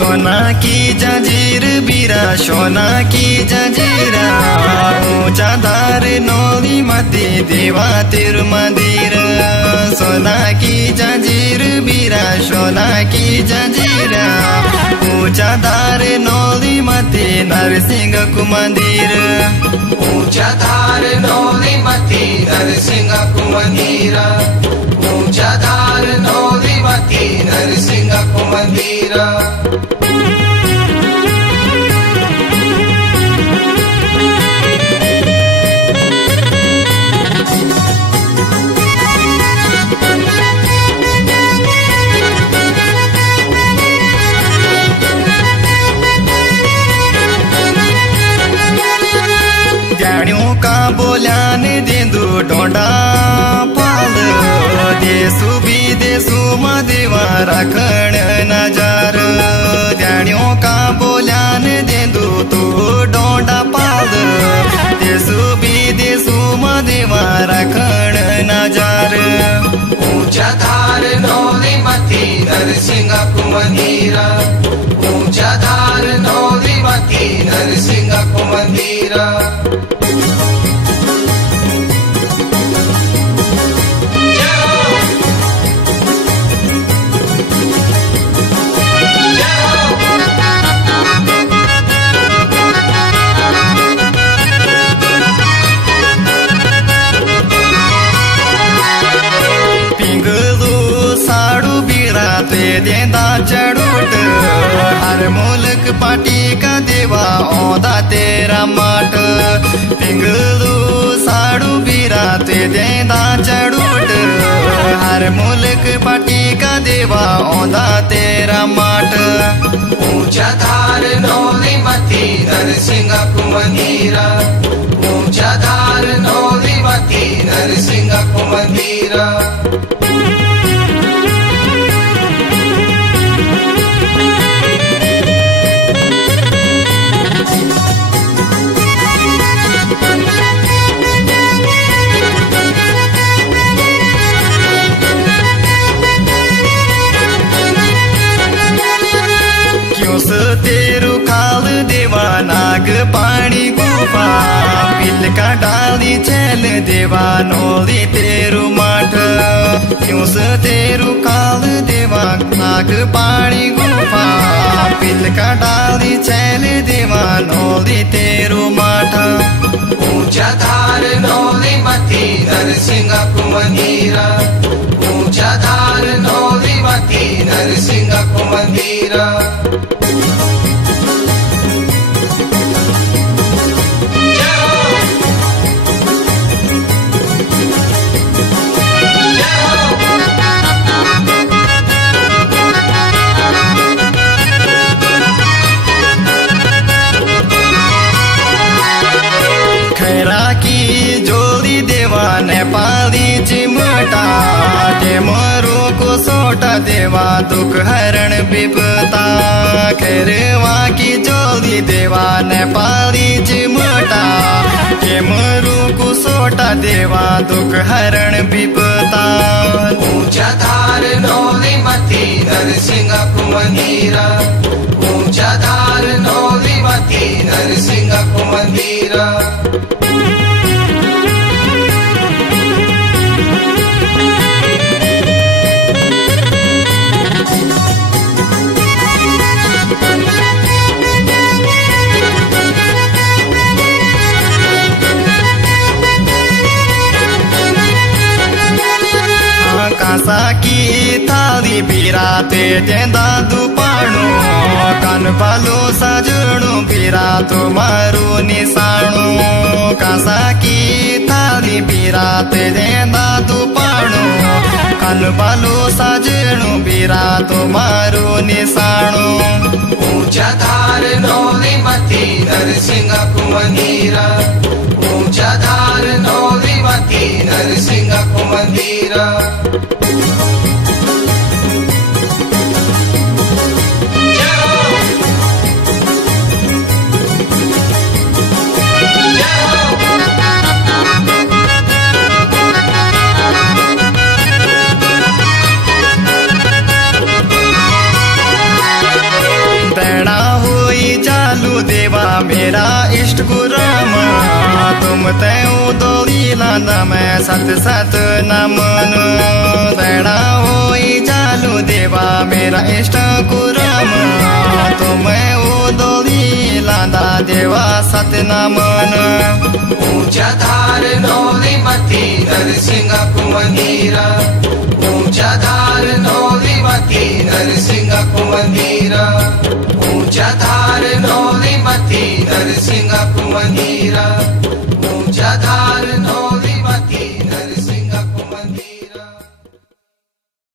सोना की जंजीर बीरा सोना की जंजीरा ऊंचा धार नौली मती देवा तिर मंदिर सोना की जंजीर बीरा सोना की जंजीरा ऊंचा धार नौली मती नरसिंह कु मंदिर ऊंचा धार नौली मती नरसिंह कु मंदिर ऊंचा धार नौली मती नरसिंह कु मंदिर ड्याड़ियों का बोल्यान देंदू डोंडा पाल देसु विदेसु मदेवा रखण नजार ड्याड़ियों का बोल्यान देंदू तू डोंडा पाल देसु विदेसु मदेवा रखण नजार ऊंचा धार नौली मती नरसिंह कु मंदिर ऊंचा धार नौली मती नरसिंह कु मंदिर देंदा चढ़ूट हर मुल्क पाटी का देवा औदा तेरा माट पिंगलू साड़ू बीरा ते देंदा चढ़ूट हर मुल्क पाटी का देवा औदा तेरा माट ऊंचा धार नौली मती नरसिंह कु मंदिर ऊंचा धार नौली मती नरसिंह कु मंदिर तेरु काल देवा नाग पानी गुफा पिल का डाली चल देवा नौली तेरु माठ क्यों तेरु काल देवा नाग पानी गुफा पिल का डाली चल देवा नौली तेरु माठ ऊंचा धार नौली मती नरसिंह कु मंदिर ऊंचा धार नौली मती नरसिंह कु मंदिर नेपाली चिमटा डेमरू को सोटा देवा दुख हरण विपता खेरवा की जोली देवा नेपाली चिमटा डेमरू को सोटा देवा दुख हरण विपता ऊंचा धार नौली मती नरसिंह कु मंदिर ऊंचा धार नौली मती नरसिंह कु मंदिर कांसा की थाली बिराते देंदा दुपाणो कान बालो सजणो बिरा तुम्हारो निशाणो कांसा की थाली बिराते देंदा दुपाणो कान बालो सजणो बिरा तुम्हारो निशाणो ऊंचा धार नौली मती नरसिंह कु मंदिर ऊंचा धार नौली मती नरसिंह कु मंदिर मंदिर देवा मेरा इष्ट गुरम तुम तय उदोली लांदा मैं सत सत नमन तैड़ा होई चालू देवा मेरा इष्ट गुरम तुम उदोली लांदा देवा सत नमन ऊंचा धार नौली मती नरसिंह कुमंदिर ऊंचा धार नौली मती नरसिंह कुमंदिर ऊंचा धार नौली मती नरसिंह कुमंदिर ऊंचा धार नौली